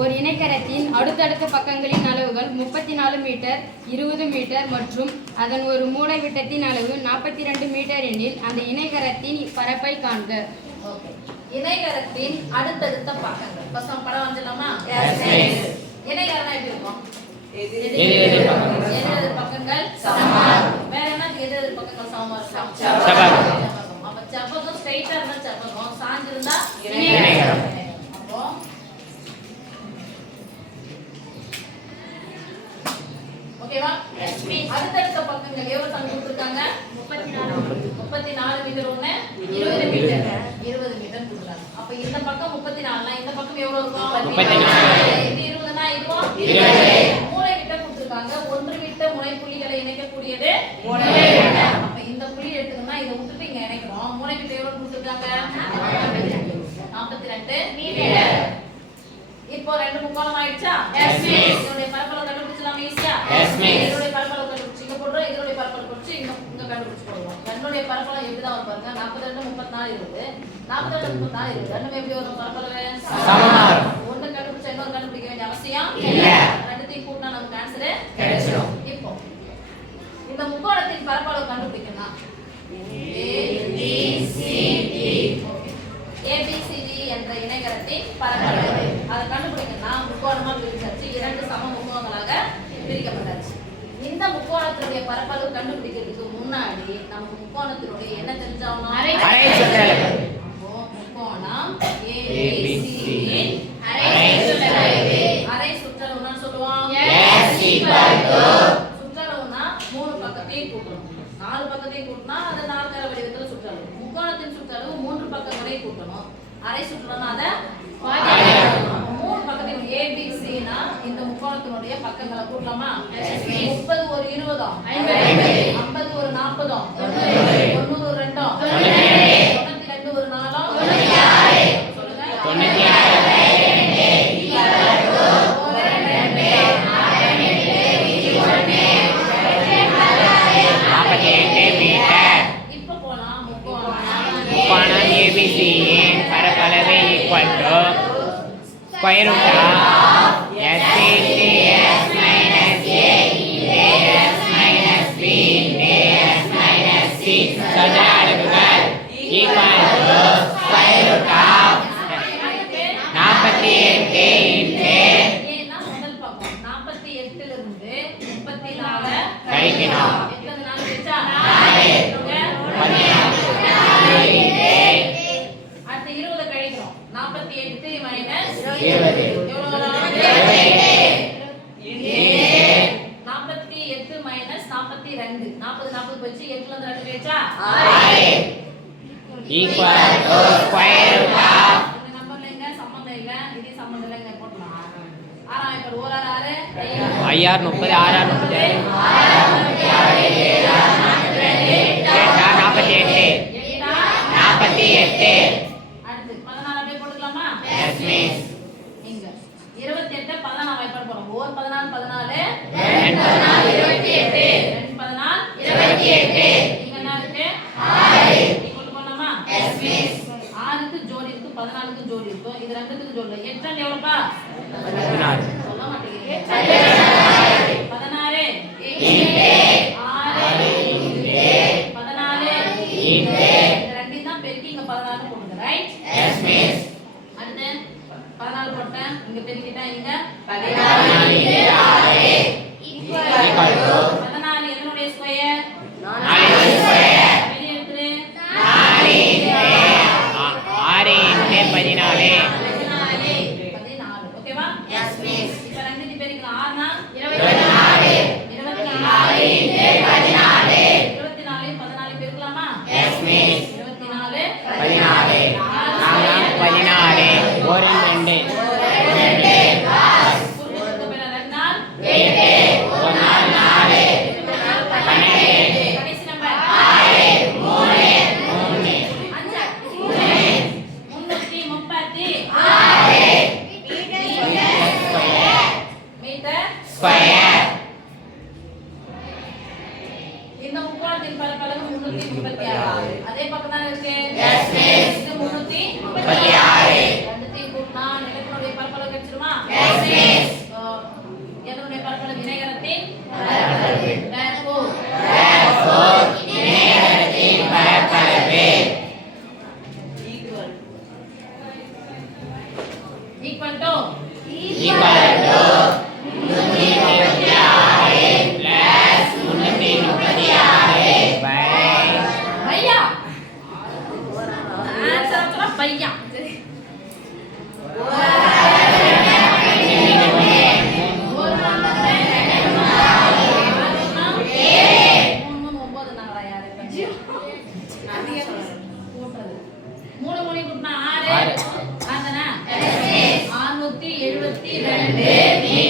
ஒரு இணைகரத்தின் அடுத்தடுத்த பக்கங்களின் அளவுகள் 34 மீட்டர், 20 மீட்டர் மற்றும் அதன் ஒரு மூலை விட்டத்தின் அளவு 42 மீட்டர் எனில் அந்த இணைகரத்தின் பரப்பை காண்க. இணைகரத்தின் அடுத்தடுத்த பக்கங்கள். ஃபர்ஸ்ட் நம்ம படம் வரையலாமா? இணைகரம் எப்படி இருக்கும்? எதிரெதிர் பக்கங்கள் சமமா. வேற என்ன எதிரெதிர் பக்கங்கள் சமமா இருக்கும்? செவ்வகம். அப்ப செவ்வகம் ஸ்ட்ரைட்டா இருந்தா செவ்வகம், சாஞ்சு இருந்தா இணைகரம். அப்போ ஓகேவா? அடுத்தடுத்த பக்கங்கள் எவ்வளவு சமம் கொடுத்திருக்காங்க? 34 மீட்டர் ஒண்ணு 20 மீட்டர் 20 மீட்டர் கொடுத்திருக்காங்க. அப்ப இந்த பக்கம் 34 னா இந்த பக்கம் எவ்வளவு இருக்கும்? 34. இது 20 னா இதுவும் 20. மூலை விட்ட கொடுத்திருக்காங்க. ஒன்று விட்ட முனை புள்ளிகளை இணைக்கக்கூடியது மூலை விட்ட. அப்ப இந்த புள்ளி எடுத்துக்கணும்னா இத விட்டுட்டு இங்க இணைக்கிறோம். மூலை விட்ட எவ்வளவு கொடுத்திருக்காங்க? 42 மீட்டர். இப்போ ரெண்டு முக்கோணம் ஆயிடுச்சா? Yes miss. இதோட பரப்பளவு கண்டுபிடிச்சலாம் ஈஸியா? Yes miss. இதோட பரப்பளவு கண்டுபிடிச்சு இங்க போடுறோம். இதோட பரப்பளவு கண்டுபிடிச்சு இங்க கண்டுபிடிச்சு போடுவோம். ரெண்டுடைய பரப்பளவு எப்படி தான் பாருங்க. 42 34 20. 42 34 20. ரெண்டுமே எப்படி வரும் பரப்பளவு? சமமா இருக்கும். ஒண்ணு கண்டுபிடிச்சா இன்னொரு கண்டுபிடிக்க வேண்டிய அவசியம் இல்ல. ரெண்டுத்தையும் கூட்டினா நமக்கு ஆன்சர் கிடைச்சிடும். இப்போ இந்த முக்கோணத்தின் பரப்பளவு கண்டுபிடிக்கணும். ABCD என்ற இணைகரத்தின் பரப்பளவு அதை கண்டுபிடிக்கணும்னா முக்கோணமா பிரிச்சாச்சு. இரண்டு சம முக்கோணங்களாக பிரிக்கப்பட்டாச்சு. இந்த முக்கோணத்தினுடைய பரப்பளவு கண்டுபிடிக்கிறதுக்கு முன்னாடி நம்ம முக்கோணத்தினுடைய என்ன தெரிஞ்சாகணும்? அரை சுற்றளவு. அப்போ முக்கோணம் ABC அரை சுற்றளவு. அரை சுற்றளவுனா சொல்லுவோம் சுற்றளவுனா மூணு பக்கத்தையும் கூட்டணும். நாலு பக்கத்தையும் கூட்டினா அது நாற்கர வடிவத்துல சுற்றளவு. முக்கோணத்தின் சுற்றளவு மூன்று பக்கங்களை கூட்டணும். அரை சுற்றளவுனா அதை மூணு பக்கத்தையும் ABC னா இந்த முக்கோணத்தினுடைய பக்கங்களை கூட்டலாமா? 30 ஒரு 20 50 ஒரு 40 90 ஒரு 2 92 ஒரு 4 சொல்லுங்க 48 மீட்டர். இப்ப போலாம் முக்கோணம் ABC இன் பரப்பளவு equal to square root of S into S minus A into S minus B into S minus C சதுர அலகுகள் equal to square root of 48 into ஏன்னா முதல் பக்கம் 48 ல இருந்து 34 கழிக்கணும். எத்தனை நாள் வெச்சா 4 அடுத்து 20 கழிக்கிறோம். 48 மைனஸ் 20 எவ்வளவு வரும்? 48 மைனஸ் 42 40 40 போச்சு. 8 ல இருந்து 2 போச்சா 6 equal to square root of இந்த நம்பர்ல எங்க சம்பந்தம் இல்ல. இது சம்பந்தம் இல்ல. இங்க போடலாம். 6 இப்ப 1 6 IR 30 RR 30 48 அடுத்து 14 அப்படியே போட்டுக்கலாமா? Yes miss. இங்க 28 14 வைப்பர் போறோம். 1 14 14 2 14 28 2 14 28 இங்க என்ன இருக்கு? 6 நீ கொண்டு போலாமா? Yes miss. 6 க்கு ஜோடி இருக்கு, 14 க்கு ஜோடி இருக்கு. இது ரெண்டுத்துக்கு ஜோடி இல்ல. 8 ல எவ்வளவுப்பா? 16 சொல்ல மாட்டீங்க. 16 6 14 இந்த ரெண்டையும் தான் பெருக்கி இங்க 16 போடுங்க. ரைட்? Yes miss. அடுத்து 14 போட்டேன். இங்க பெருக்கிட்டா இங்க 14 ஈக்குவல் டு 14 என்னுடைய ஸ்கொயர் 4 ஸ்கொயர் வெளிய எடுத்துரு 4 6 into 14 14 ஓகேவா? Yes miss. இப்ப ரெண்டு பெருக்கலாம். 6 னா 24 24 into 14 24 14 பெருக்கலாமா? Yes miss. 24 14 14 1 2 குறுக்கு பேர 2 நாள் 8 1 4 12 கடைசி நம்பர் 3 அஞ்சா 336 மீட்டர் ஸ்கொயர். இந்த முக்கோணத்தின் பரப்பளவு 336. அதே பக்கம் தான இருக்கு? Yes, miss. இது 336. முப்பத்தி ஆறு. ரெண்டுத்தையும் கூட்டினா நிலத்தினுடைய பரப்பளவு கிடைச்சிருமா? கூட்டுறது 3 கூட்டினா 6 6. ஆதானா 672